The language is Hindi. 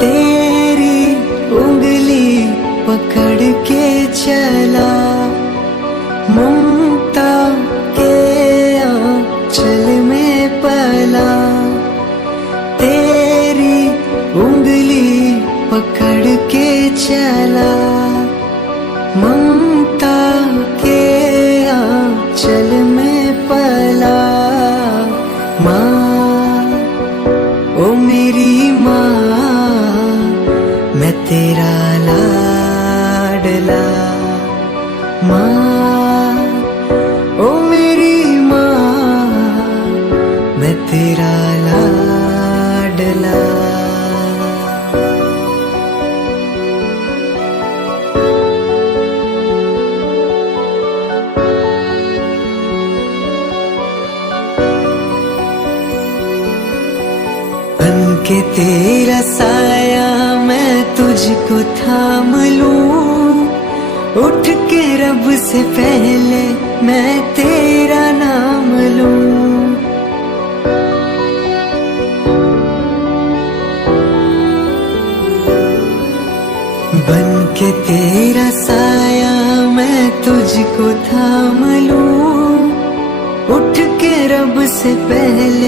तेरी उंगली पकड़ के चला, ममता के आंचल में पला। तेरी उंगली पकड़ के चला, ममता के आंचल में पला। माँ, ओ मेरी माँ, मैं तेरा लाडला। माँ, ओ मेरी माँ, मैं तेरा लाडला। बन के तेरा साया मैं तुझको थाम लूं, उठ के रब से पहले मैं तेरा नाम लूं। बन के तेरा साया मैं तुझको थाम लूं, उठ के रब से पहले